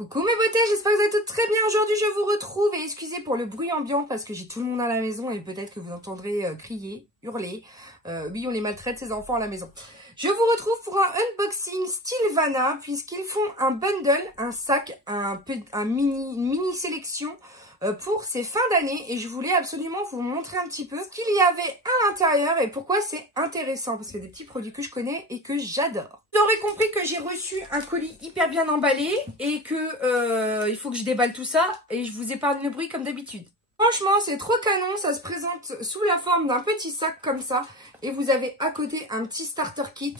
Coucou mes beautés, j'espère que vous allez toutes très bien. Aujourd'hui je vous retrouve et excusez pour le bruit ambiant parce que j'ai tout le monde à la maison et peut-être que vous entendrez crier, hurler. Oui, on les maltraite ces enfants à la maison. Je vous retrouve pour un unboxing style Vanna puisqu'ils font un bundle, un sac, une mini sélection pour ces fins d'année et je voulais absolument vous montrer un petit peu ce qu'il y avait à l'intérieur et pourquoi c'est intéressant parce que c'est des petits produits que je connais et que j'adore. Vous aurez compris que j'ai reçu un colis hyper bien emballé et que il faut que je déballe tout ça et je vous épargne le bruit comme d'habitude. Franchement, c'est trop canon, ça se présente sous la forme d'un petit sac comme ça et vous avez à côté un petit starter kit,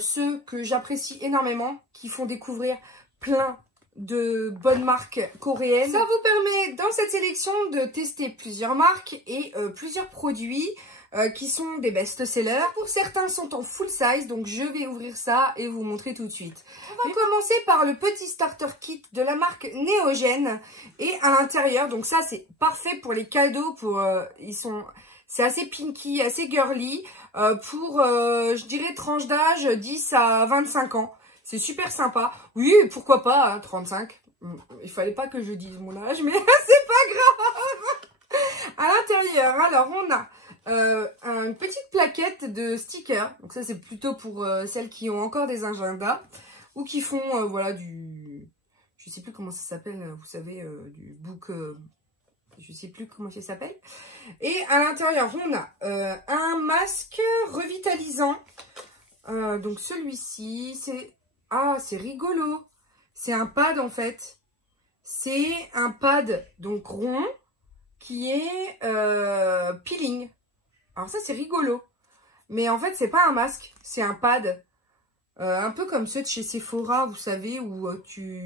ceux que j'apprécie énormément, qui font découvrir plein de bonnes marques coréennes. Ça vous permet dans cette sélection de tester plusieurs marques et plusieurs produits qui sont des best-sellers. Pour certains sont en full size, donc je vais ouvrir ça et vous montrer tout de suite. On va commencer par le petit starter kit de la marque Neogen et à l'intérieur, donc ça c'est parfait pour les cadeaux, c'est assez pinky, assez girly, pour je dirais tranche d'âge 10 à 25 ans. C'est super sympa. Oui, pourquoi pas, hein, 35. Il fallait pas que je dise mon âge, mais c'est pas grave. À l'intérieur, alors on a une petite plaquette de stickers. Donc ça, c'est plutôt pour celles qui ont encore des agendas ou qui font, voilà, je sais plus comment ça s'appelle, vous savez, du book... je sais plus comment ça s'appelle. Et à l'intérieur, on a un masque revitalisant. Donc celui-ci, c'est... Ah, c'est rigolo. C'est un pad en fait. C'est un pad donc rond qui est peeling. Alors ça c'est rigolo. Mais en fait c'est pas un masque, c'est un pad. Un peu comme ceux de chez Sephora, vous savez, où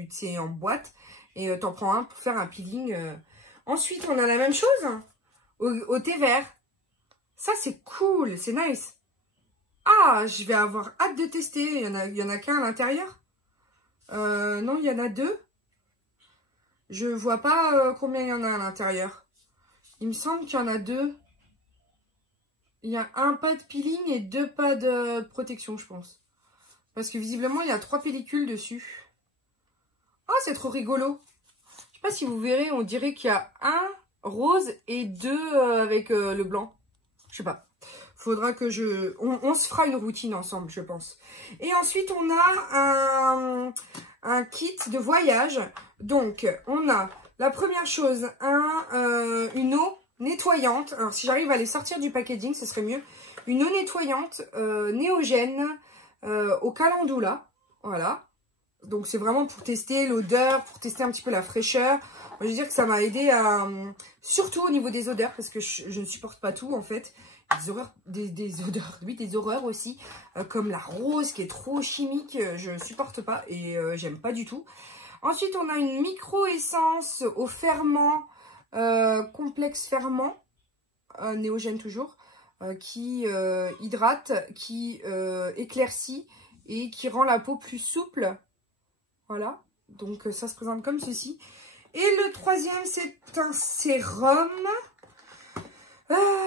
c'est en boîte. Et t'en prends un pour faire un peeling. Ensuite on a la même chose au thé vert. Ça c'est cool, c'est nice. Ah, je vais avoir hâte de tester. Il y en a qu'un à l'intérieur. Non, il y en a deux. Je vois pas combien il y en a à l'intérieur. Il me semble qu'il y en a deux. Il y a un pad peeling et deux pads de protection, je pense. Parce que visiblement, il y a 3 pellicules dessus. Oh, c'est trop rigolo. Je sais pas si vous verrez, on dirait qu'il y a un rose et deux avec le blanc. Je sais pas. Faudra que on se fera une routine ensemble, je pense. Et ensuite, on a un kit de voyage. Donc, on a la première chose, une eau nettoyante. Alors, si j'arrive à les sortir du packaging, ce serait mieux. Une eau nettoyante Neogen au calendula. Voilà. Donc, c'est vraiment pour tester l'odeur, pour tester un petit peu la fraîcheur. Moi, je veux dire que ça m'a aidé à... surtout au niveau des odeurs, parce que je ne supporte pas tout, en fait. Des horreurs aussi, comme la rose qui est trop chimique, je supporte pas et j'aime pas du tout. Ensuite, on a une micro-essence au ferment, complexe ferment, Néogène toujours, qui hydrate, qui éclaircit et qui rend la peau plus souple. Voilà, donc ça se présente comme ceci. Et le troisième, c'est un sérum.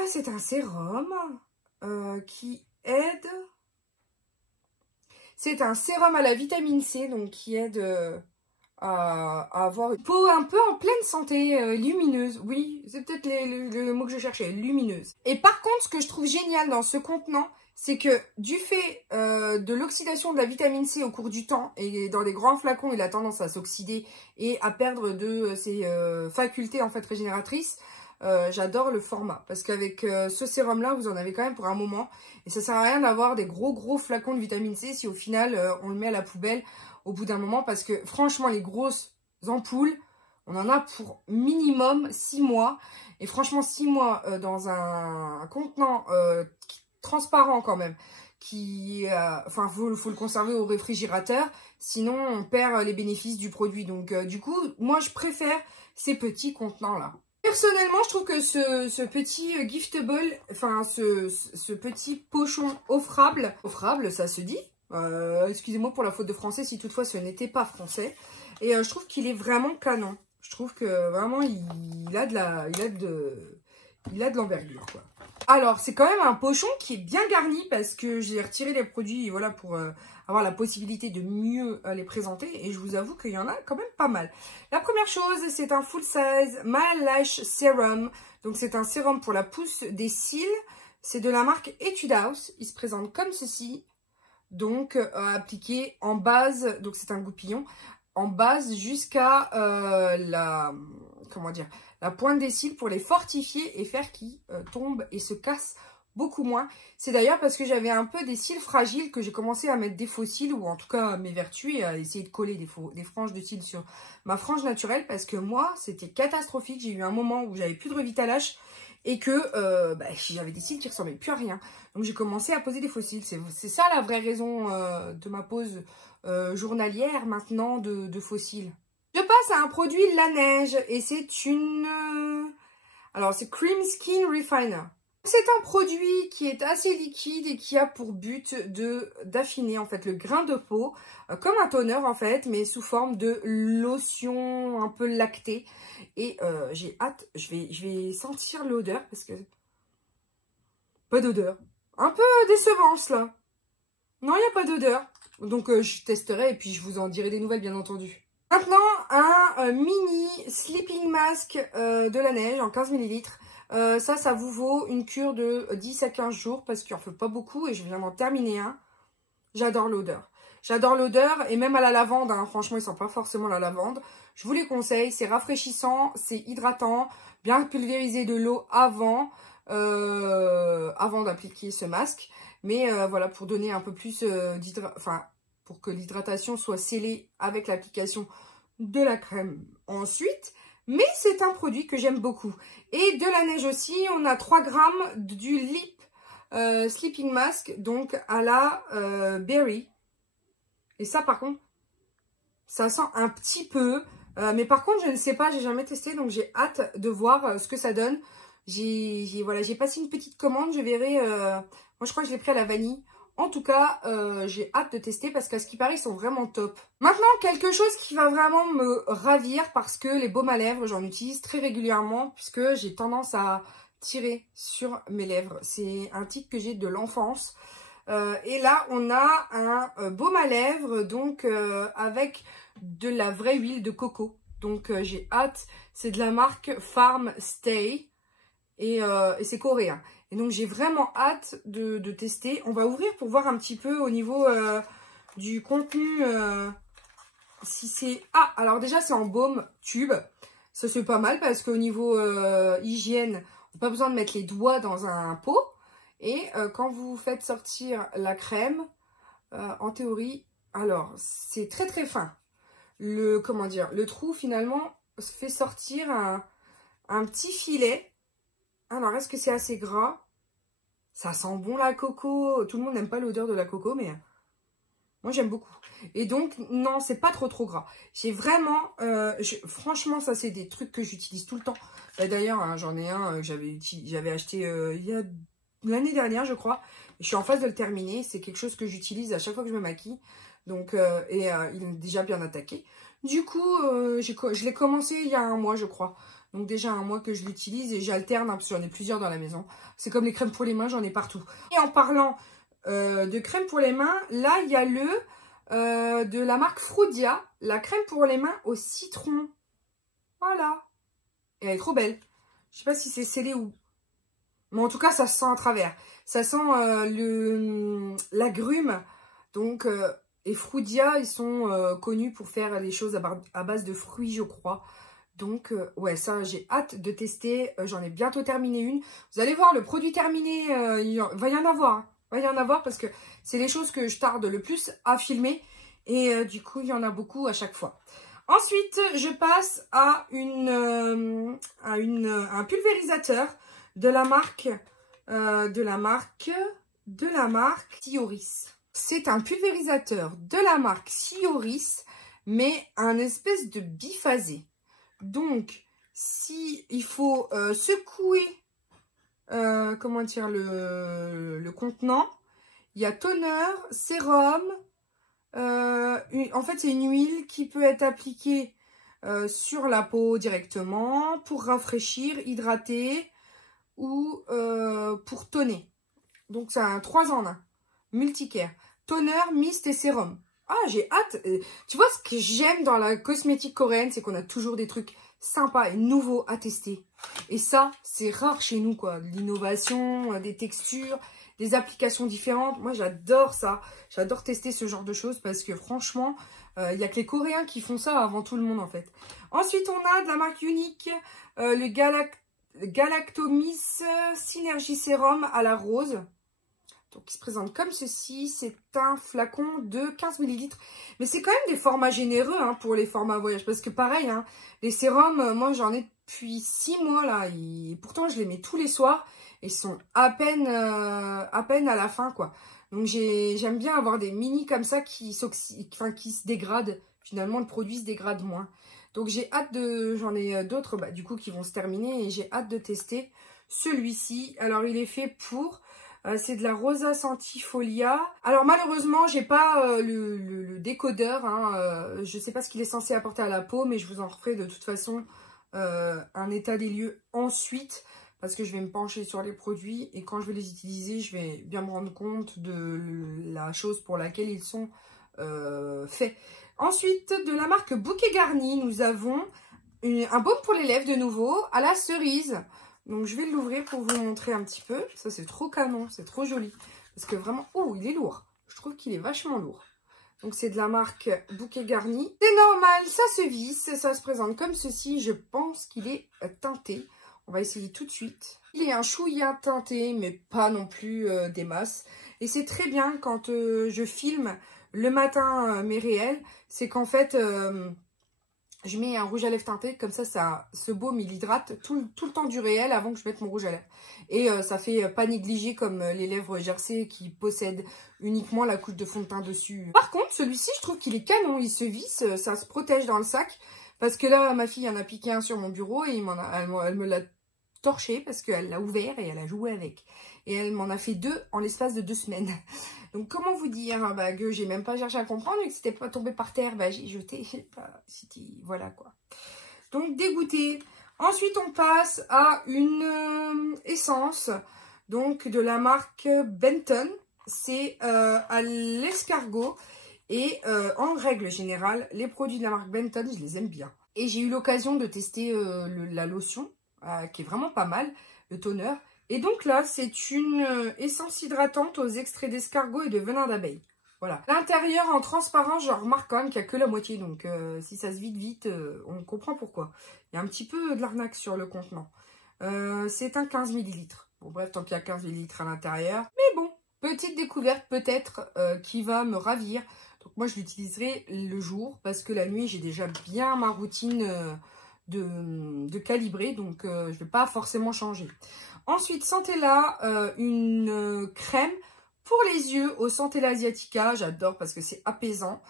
C'est un sérum qui aide. C'est un sérum à la vitamine C, donc qui aide à avoir une peau un peu en pleine santé, lumineuse. Oui, c'est peut-être le mot que je cherchais, lumineuse. Et par contre, ce que je trouve génial dans ce contenant, c'est que du fait de l'oxydation de la vitamine C au cours du temps, et dans les grands flacons, il a tendance à s'oxyder et à perdre de ses facultés en fait régénératrices. J'adore le format parce qu'avec ce sérum là vous en avez quand même pour un moment et ça sert à rien d'avoir des gros flacons de vitamine C si au final on le met à la poubelle au bout d'un moment, parce que franchement les grosses ampoules on en a pour minimum 6 mois et franchement 6 mois dans un contenant transparent quand même qui enfin faut le conserver au réfrigérateur, sinon on perd les bénéfices du produit. Donc du coup moi je préfère ces petits contenants là. Personnellement, je trouve que ce petit giftable, enfin ce petit pochon offrable, ça se dit, excusez-moi pour la faute de français si toutefois ce n'était pas français, et je trouve qu'il est vraiment canon. Je trouve que vraiment il a de l'envergure quoi. Alors, c'est quand même un pochon qui est bien garni parce que j'ai retiré les produits, voilà, pour avoir la possibilité de mieux les présenter. Et je vous avoue qu'il y en a quand même pas mal. La première chose, c'est un full size My Lash Serum. Donc, c'est un sérum pour la pousse des cils. C'est de la marque Etude House. Il se présente comme ceci. Donc, appliqué en base, donc c'est un goupillon, en base jusqu'à la pointe des cils pour les fortifier et faire qu'ils tombent et se cassent beaucoup moins. C'est d'ailleurs parce que j'avais un peu des cils fragiles que j'ai commencé à mettre des faux cils, ou en tout cas à m'évertuer à essayer de coller des franges de cils sur ma frange naturelle, parce que moi, c'était catastrophique. J'ai eu un moment où j'avais plus de revitalash et que j'avais des cils qui ressemblaient plus à rien. Donc j'ai commencé à poser des faux cils. C'est ça la vraie raison de ma pose journalière maintenant de faux cils. Je passe à un produit La Neige et c'est une... alors c'est Cream Skin Refiner. C'est un produit qui est assez liquide et qui a pour but d'affiner en fait le grain de peau, comme un toner en fait, mais sous forme de lotion un peu lactée. Et j'ai hâte, je vais sentir l'odeur parce que... pas d'odeur. Un peu décevance là. Non, il n'y a pas d'odeur. Donc je testerai et puis je vous en dirai des nouvelles bien entendu. Maintenant, un mini sleeping mask de La Neige en 15 ml. Ça vous vaut une cure de 10 à 15 jours parce qu'il en fait pas beaucoup et je viens d'en terminer un. J'adore l'odeur. J'adore l'odeur et même à la lavande, hein, franchement, il sent pas forcément la lavande. Je vous les conseille, c'est rafraîchissant, c'est hydratant, bien pulvériser de l'eau avant d'appliquer ce masque. Mais voilà, pour donner un peu plus pour que l'hydratation soit scellée avec l'application de la crème ensuite. Mais c'est un produit que j'aime beaucoup. Et de La Neige aussi, on a 3 grammes du Lip Sleeping Mask, donc à la Berry. Et ça, par contre, ça sent un petit peu. Mais par contre, je ne sais pas, j'ai jamais testé, donc j'ai hâte de voir ce que ça donne. J'ai passé une petite commande, je verrai. Moi, je crois que je l'ai pris à la vanille. En tout cas, j'ai hâte de tester parce qu'à ce qui paraît, ils sont vraiment top. Maintenant, quelque chose qui va vraiment me ravir parce que les baumes à lèvres, j'en utilise très régulièrement puisque j'ai tendance à tirer sur mes lèvres. C'est un tic que j'ai de l'enfance. Et là, on a un baume à lèvres donc avec de la vraie huile de coco. Donc, j'ai hâte. C'est de la marque Farm Stay et c'est coréen. Et donc, j'ai vraiment hâte de tester. On va ouvrir pour voir un petit peu au niveau du contenu. Si c'est... Ah, alors déjà, c'est en baume tube. Ça, c'est pas mal parce qu'au niveau hygiène, on n'a pas besoin de mettre les doigts dans un pot. Et quand vous faites sortir la crème, en théorie, alors, c'est très, très fin. Le trou, finalement, fait sortir un petit filet. Alors, est-ce que c'est assez gras? Ça sent bon la coco. Tout le monde n'aime pas l'odeur de la coco, mais moi, j'aime beaucoup. Et donc, non, c'est pas trop gras. J'ai vraiment... franchement, ça, c'est des trucs que j'utilise tout le temps. D'ailleurs, hein, j'en ai un que j'avais acheté il y a l'année dernière, je crois. Je suis en phase de le terminer. C'est quelque chose que j'utilise à chaque fois que je me maquille. Donc, il est déjà bien attaqué. Du coup, je l'ai commencé il y a 1 mois, je crois. Donc déjà 1 mois que je l'utilise et j'alterne, hein, parce que j'en ai plusieurs dans la maison. C'est comme les crèmes pour les mains, j'en ai partout. Et en parlant de crème pour les mains, là il y a de la marque Frudia, la crème pour les mains au citron. Voilà. Et elle est trop belle. Je sais pas si c'est scellé ou... Mais en tout cas, ça se sent à travers. Ça sent l'agrume. Donc, et Frudia, ils sont connus pour faire des choses à base de fruits, je crois. Donc, ouais, ça, j'ai hâte de tester. J'en ai bientôt terminé une. Vous allez voir, le produit terminé, il va y en avoir. Hein. Il va y en avoir parce que c'est les choses que je tarde le plus à filmer. Et du coup, il y en a beaucoup à chaque fois. Ensuite, je passe à un pulvérisateur de la marque Sioris. C'est un pulvérisateur de la marque Sioris, mais un espèce de biphasé. Donc, si il faut secouer, le contenant, il y a toner, sérum. En fait, c'est une huile qui peut être appliquée sur la peau directement pour rafraîchir, hydrater ou pour toner. Donc, c'est un 3 en 1. Multicare. Toner, mist et sérum. Ah, j'ai hâte. Tu vois, ce que j'aime dans la cosmétique coréenne, c'est qu'on a toujours des trucs sympas et nouveaux à tester. Et ça, c'est rare chez nous, quoi. L'innovation, des textures, des applications différentes. Moi, j'adore ça. J'adore tester ce genre de choses parce que franchement, il n'y a que les Coréens qui font ça avant tout le monde, en fait. Ensuite, on a de la marque Unique, le Galactomis Synergie Sérum à la rose. Donc, il se présente comme ceci. C'est un flacon de 15 ml. Mais c'est quand même des formats généreux hein, pour les formats voyage. Parce que pareil, hein, les sérums, moi, j'en ai depuis 6 mois là. Et pourtant, je les mets tous les soirs. Et ils sont à peine à la fin, quoi. Donc, j'aime bien avoir des mini comme ça qui se dégradent. Finalement, le produit se dégrade moins. Donc, j'ai hâte de... J'en ai d'autres, du coup, qui vont se terminer. Et j'ai hâte de tester celui-ci. Alors, il est fait pour... c'est de la Rosa Centifolia. Alors malheureusement, j'ai pas le décodeur. Hein, je sais pas ce qu'il est censé apporter à la peau, mais je vous en referai de toute façon un état des lieux ensuite. Parce que je vais me pencher sur les produits et quand je vais les utiliser, je vais bien me rendre compte de la chose pour laquelle ils sont faits. Ensuite, de la marque Bouquet Garni, nous avons un baume pour les lèvres de nouveau à la cerise. Donc, je vais l'ouvrir pour vous montrer un petit peu. Ça, c'est trop canon, c'est trop joli. Parce que vraiment, oh, il est lourd. Je trouve qu'il est vachement lourd. Donc, c'est de la marque Bouquet Garni. C'est normal, ça se visse, ça se présente comme ceci. Je pense qu'il est teinté. On va essayer tout de suite. Il est un chouïa teinté, mais pas non plus des masses. Et c'est très bien quand je filme le matin mes réels. C'est qu'en fait... je mets un rouge à lèvres teinté, comme ça ce baume, il hydrate tout le temps du réel avant que je mette mon rouge à lèvres. Et ça fait pas négliger comme les lèvres gercées qui possèdent uniquement la couche de fond de teint dessus. Par contre, celui-ci, je trouve qu'il est canon, il se visse, ça se protège dans le sac. Parce que là, ma fille en a piqué un sur mon bureau et elle me l'a torché parce qu'elle l'a ouvert et elle a joué avec. Et elle m'en a fait 2 en l'espace de 2 semaines. Donc, comment vous dire que j'ai même pas cherché à comprendre et que c'était pas tombé par terre, j'ai jeté. Voilà quoi. Donc, dégoûté. Ensuite, on passe à une essence. Donc, de la marque Benton. C'est à l'escargot. Et en règle générale, les produits de la marque Benton, je les aime bien. Et j'ai eu l'occasion de tester la lotion, qui est vraiment pas mal, le toner. Et donc là, c'est une essence hydratante aux extraits d'escargot et de venin d'abeille. Voilà. L'intérieur en transparent, je remarque quand même qu'il n'y a que la moitié. Donc si ça se vide vite, on comprend pourquoi. Il y a un petit peu de l'arnaque sur le contenant. C'est un 15 ml. Bon bref, tant qu'il y a 15 ml à l'intérieur. Mais bon, petite découverte peut-être qui va me ravir. Donc moi, je l'utiliserai le jour parce que la nuit, j'ai déjà bien ma routine de calibrer. Donc je ne vais pas forcément changer. Ensuite, Centella, une crème pour les yeux au Centella Asiatica. J'adore parce que c'est apaisant.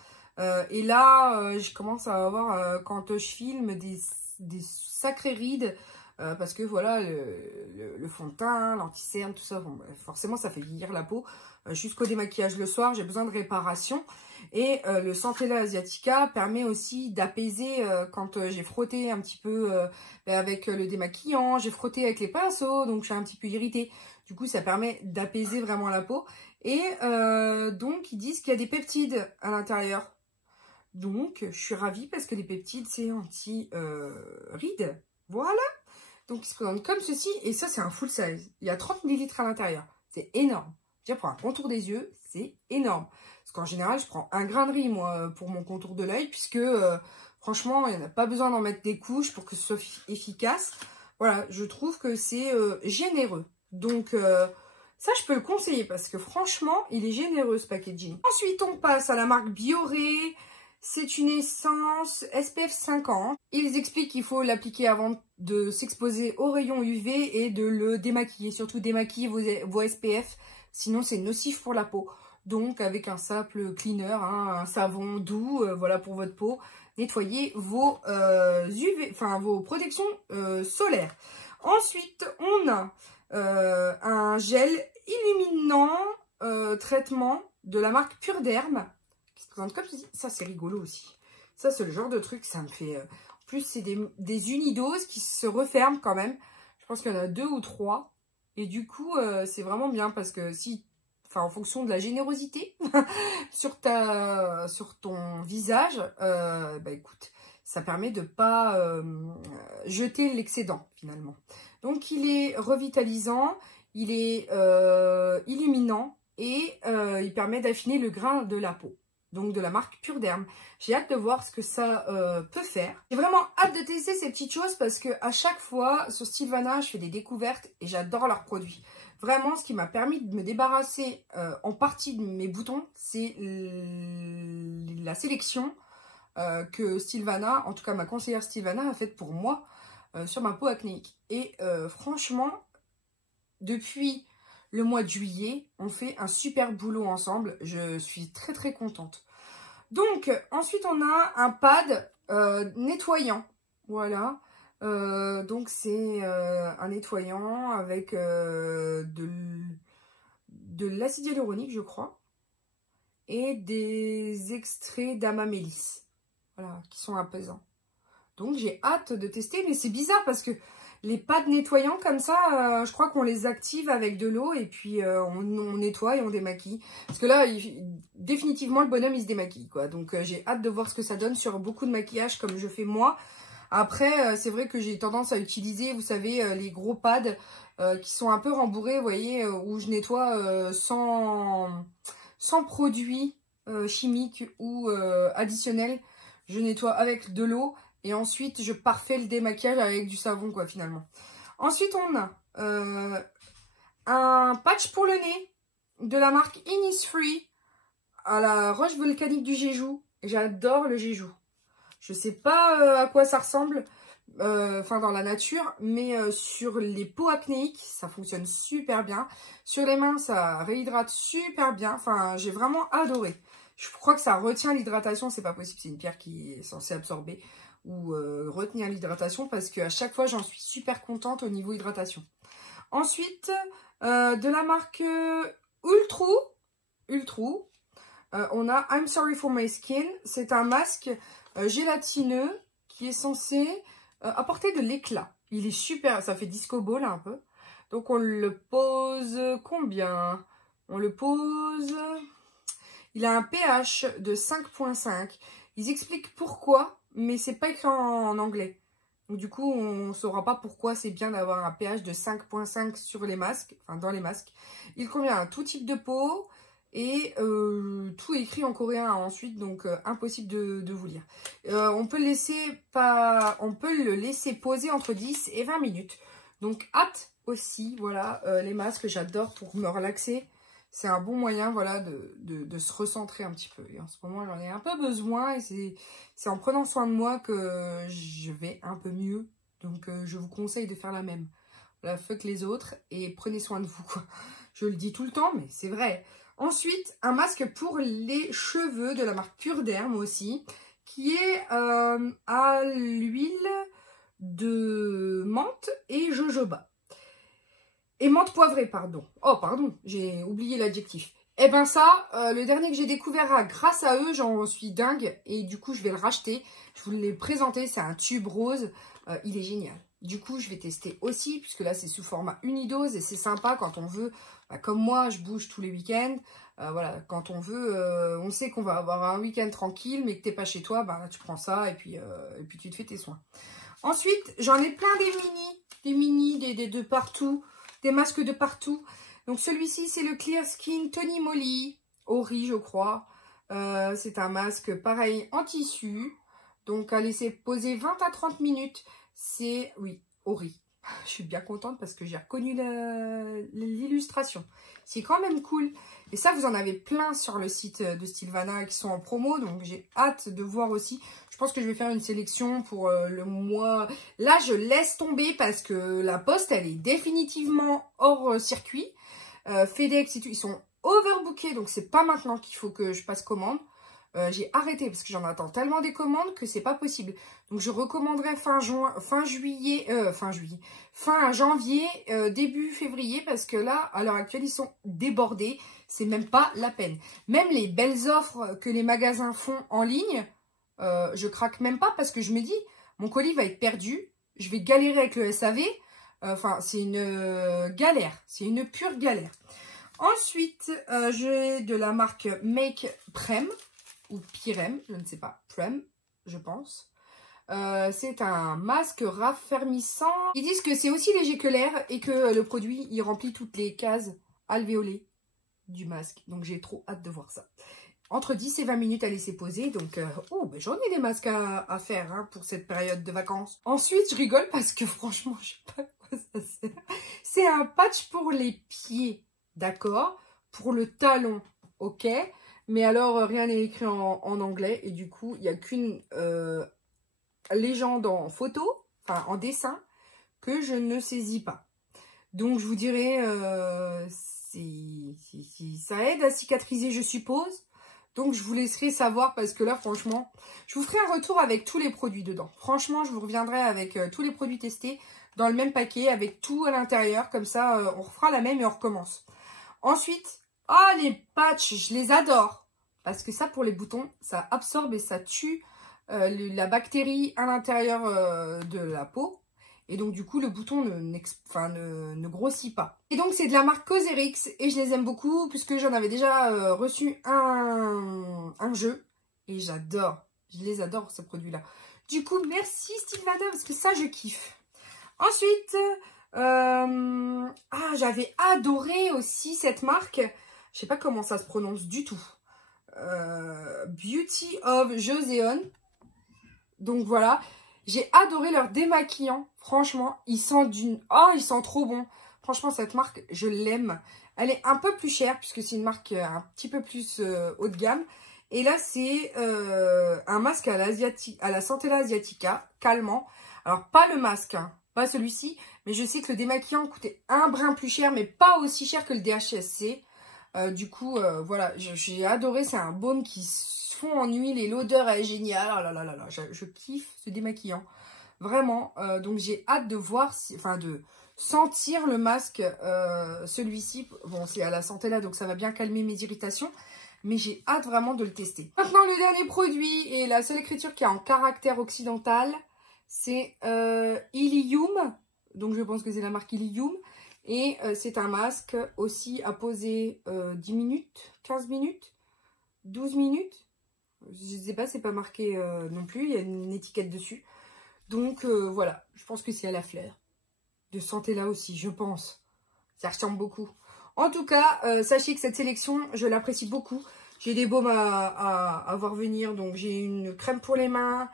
Et là, je commence à avoir, quand je filme, des sacrées rides. Parce que voilà, le fond de teint, l'anti-cerne, tout ça, bon, forcément, ça fait vieillir la peau. Jusqu'au démaquillage le soir, j'ai besoin de réparation. Et le Centella Asiatica permet aussi d'apaiser quand j'ai frotté un petit peu avec le démaquillant, j'ai frotté avec les pinceaux, donc je suis un petit peu irritée. Du coup, ça permet d'apaiser vraiment la peau. Et donc, ils disent qu'il y a des peptides à l'intérieur. Donc, je suis ravie parce que les peptides, c'est anti-rides. Voilà. Donc, ils se présentent comme ceci. Et ça, c'est un full size. Il y a 30 ml à l'intérieur. C'est énorme. Déjà, pour un contour des yeux, c'est énorme. Parce qu'en général, je prends un grain de riz, moi, pour mon contour de l'œil. Puisque, franchement, il n'y en a pas besoin d'en mettre des couches pour que ce soit efficace. Voilà, je trouve que c'est généreux. Donc, ça, je peux le conseiller. Parce que, franchement, il est généreux, ce packaging. Ensuite, on passe à la marque Bioré. C'est une essence SPF 50. Ils expliquent qu'il faut l'appliquer avant de s'exposer aux rayons UV et de le démaquiller. Surtout démaquiller vos SPF, sinon c'est nocif pour la peau. Donc avec un simple cleaner, un savon doux, voilà pour votre peau, nettoyez vos UV, enfin vos protections solaires. Ensuite, on a un gel illuminant traitement de la marque Pure Derme. Comme je dis, ça c'est rigolo aussi. Ça c'est le genre de truc, ça me fait... En plus c'est des unidoses qui se referment quand même. Je pense qu'il y en a 2 ou 3. Et du coup, c'est vraiment bien parce que si, enfin, en fonction de la générosité sur ton visage, bah écoute, ça permet de pas jeter l'excédent finalement. Donc, il est revitalisant, il est illuminant et il permet d'affiner le grain de la peau. Donc, de la marque Pure Derm. J'ai hâte de voir ce que ça peut faire. J'ai vraiment hâte de tester ces petites choses parce que à chaque fois, sur Sylvana, je fais des découvertes et j'adore leurs produits. Vraiment, ce qui m'a permis de me débarrasser en partie de mes boutons, c'est la sélection que Sylvana, en tout cas ma conseillère Sylvana, a faite pour moi sur ma peau acnéique. Et franchement, depuis le mois de juillet, on fait un super boulot ensemble. Je suis très très contente. Donc, ensuite, on a un pad nettoyant. Voilà. Donc, c'est un nettoyant avec de l'acide hyaluronique, je crois. Et des extraits d'amamélis. Voilà, qui sont apaisants. Donc, j'ai hâte de tester. Mais c'est bizarre parce que les pads nettoyants comme ça, je crois qu'on les active avec de l'eau et puis on nettoie et on démaquille. Parce que là, définitivement, le bonhomme, il se démaquille, quoi. Donc, j'ai hâte de voir ce que ça donne sur beaucoup de maquillage comme je fais moi. Après, c'est vrai que j'ai tendance à utiliser, vous savez, les gros pads qui sont un peu rembourrés, vous voyez, où je nettoie sans produits chimiques ou additionnels. Je nettoie avec de l'eau. Et ensuite, je parfais le démaquillage avec du savon, quoi, finalement. Ensuite, on a un patch pour le nez de la marque Innisfree à la roche volcanique du Jeju. J'adore le Jeju. Je sais pas à quoi ça ressemble, enfin dans la nature, mais sur les peaux acnéiques, ça fonctionne super bien. Sur les mains, ça réhydrate super bien. Enfin, j'ai vraiment adoré. Je crois que ça retient l'hydratation, c'est pas possible, c'est une pierre qui est censée absorber ou retenir l'hydratation parce qu'à chaque fois j'en suis super contente au niveau hydratation. Ensuite, de la marque Ultrou, on a I'm Sorry for My Skin. C'est un masque gélatineux qui est censé apporter de l'éclat. Il est super, ça fait disco ball un peu. Donc on le pose combien? On le pose... Il a un pH de 5,5. Ils expliquent pourquoi, mais c'est pas écrit en anglais. Donc du coup, on ne saura pas pourquoi c'est bien d'avoir un pH de 5,5 sur les masques, enfin dans les masques. Il convient à tout type de peau et tout est écrit en coréen ensuite, donc impossible de vous lire. On peut le laisser poser entre 10 et 20 minutes. Donc hâte aussi, voilà, les masques, j'adore pour me relaxer. C'est un bon moyen, voilà, de se recentrer un petit peu. Et en ce moment, j'en ai un peu besoin. Et c'est en prenant soin de moi que je vais un peu mieux. Donc, je vous conseille de faire la même. Voilà, fuck les autres et prenez soin de vous, quoi. Je le dis tout le temps, mais c'est vrai. Ensuite, un masque pour les cheveux de la marque Pure Derm aussi, qui est à l'huile de menthe et jojoba. Et menthe poivrée, pardon. Oh, pardon, j'ai oublié l'adjectif. Eh ben ça, le dernier que j'ai découvert grâce à eux, j'en suis dingue. Et du coup, je vais le racheter. Je vous l'ai présenté, c'est un tube rose. Il est génial. Du coup, je vais tester aussi, puisque là, c'est sous format unidose. Et c'est sympa quand on veut, comme moi, je bouge tous les week-ends. Voilà, quand on veut, on sait qu'on va avoir un week-end tranquille, mais que t'es pas chez toi, là, tu prends ça et puis tu te fais tes soins. Ensuite, j'en ai plein des mini, de partout. Des masques de partout. Donc celui-ci, c'est le Clear Skin Tony Moly. Au riz, je crois. C'est un masque pareil en tissu. Donc à laisser poser 20 à 30 minutes. C'est, oui, au riz. Je suis bien contente parce que j'ai reconnu l'illustration. C'est quand même cool. Et ça, vous en avez plein sur le site de Sylvana qui sont en promo. Donc j'ai hâte de voir aussi. Je pense que je vais faire une sélection pour le mois. Là, je laisse tomber parce que la poste, elle est définitivement hors circuit. FedEx et tout, ils sont overbookés. Donc c'est pas maintenant qu'il faut que je passe commande. J'ai arrêté parce que j'en attends tellement des commandes que c'est pas possible. Donc je recommanderais fin janvier, début février parce que là, à l'heure actuelle, ils sont débordés. C'est même pas la peine. Même les belles offres que les magasins font en ligne, je craque même pas parce que je me dis, mon colis va être perdu. Je vais galérer avec le SAV. Enfin, c'est une galère. C'est une pure galère. Ensuite, j'ai de la marque Make Prem. Ou Pirem, je ne sais pas. Prem, je pense. C'est un masque raffermissant. Ils disent que c'est aussi léger que l'air et que le produit, il remplit toutes les cases alvéolées du masque. Donc, j'ai trop hâte de voir ça. Entre 10 et 20 minutes à laisser poser. Donc, ben, j'en ai des masques à faire hein, pour cette période de vacances. Ensuite, je rigole parce que franchement, je sais pas à quoi ça sert. C'est un patch pour les pieds, d'accord? Pour le talon, ok? Mais alors, rien n'est écrit en anglais. Et du coup, il n'y a qu'une légende en photo, enfin en dessin, que je ne saisis pas. Donc, je vous dirais, ça aide à cicatriser, je suppose. Donc, je vous laisserai savoir parce que là, franchement, je vous ferai un retour avec tous les produits dedans. Franchement, je vous reviendrai avec tous les produits testés dans le même paquet, avec tout à l'intérieur. Comme ça, on refera la même et on recommence. Ensuite, les patchs, je les adore. Parce que ça, pour les boutons, ça absorbe et ça tue la bactérie à l'intérieur de la peau. Et donc, du coup, le bouton ne grossit pas. Et donc, c'est de la marque Cosrx. Et je les aime beaucoup puisque j'en avais déjà reçu un jeu. Et j'adore. Je les adore, ces produits-là. Du coup, merci Stilvana parce que ça, je kiffe. Ensuite, j'avais adoré aussi cette marque. Je sais pas comment ça se prononce du tout. Beauty of Joseon. Donc, voilà. J'ai adoré leur démaquillant. Franchement, ils sentent ils sont trop bons. Franchement, cette marque, je l'aime. Elle est un peu plus chère puisque c'est une marque un petit peu plus haut de gamme. Et là, c'est un masque à la Centella Asiatica, calmant. Alors, pas le masque, hein, pas celui-ci. Mais je sais que le démaquillant coûtait un brin plus cher, mais pas aussi cher que le DHSC. Du coup, voilà, j'ai adoré. C'est un baume qui fond en huile et l'odeur est géniale. Oh là là là là, je kiffe ce démaquillant. Vraiment. Donc, j'ai hâte de voir, de sentir le masque, celui-ci. Bon, c'est à la Centella, donc ça va bien calmer mes irritations. Mais j'ai hâte vraiment de le tester. Maintenant, le dernier produit et la seule écriture qui est en caractère occidental, c'est Ilium. Donc, je pense que c'est la marque Ilium. Et c'est un masque aussi à poser 10 minutes, 15 minutes, 12 minutes. Je ne sais pas, c'est pas marqué non plus. Il y a une étiquette dessus. Donc, voilà. Je pense que c'est à la fleur. De santé là aussi, je pense. Ça ressemble beaucoup. En tout cas, sachez que cette sélection, je l'apprécie beaucoup. J'ai des baumes à voir venir. Donc, j'ai une crème pour les mains.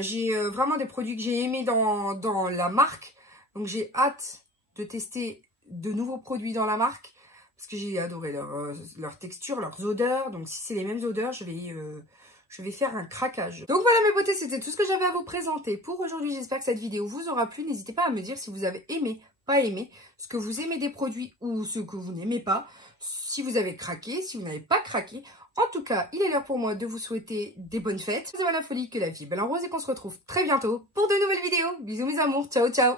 J'ai vraiment des produits que j'ai aimés dans la marque. Donc, j'ai hâte de tester de nouveaux produits dans la marque. Parce que j'ai adoré leur texture, leurs odeurs. Donc, si c'est les mêmes odeurs, je vais faire un craquage. Donc, voilà mes beautés, c'était tout ce que j'avais à vous présenter pour aujourd'hui. J'espère que cette vidéo vous aura plu. N'hésitez pas à me dire si vous avez aimé, pas aimé, ce que vous aimez des produits ou ce que vous n'aimez pas. Si vous avez craqué, si vous n'avez pas craqué. En tout cas, il est l'heure pour moi de vous souhaiter des bonnes fêtes. C'est la folie, que la vie est belle en rose et qu'on se retrouve très bientôt pour de nouvelles vidéos. Bisous mes amours, ciao ciao.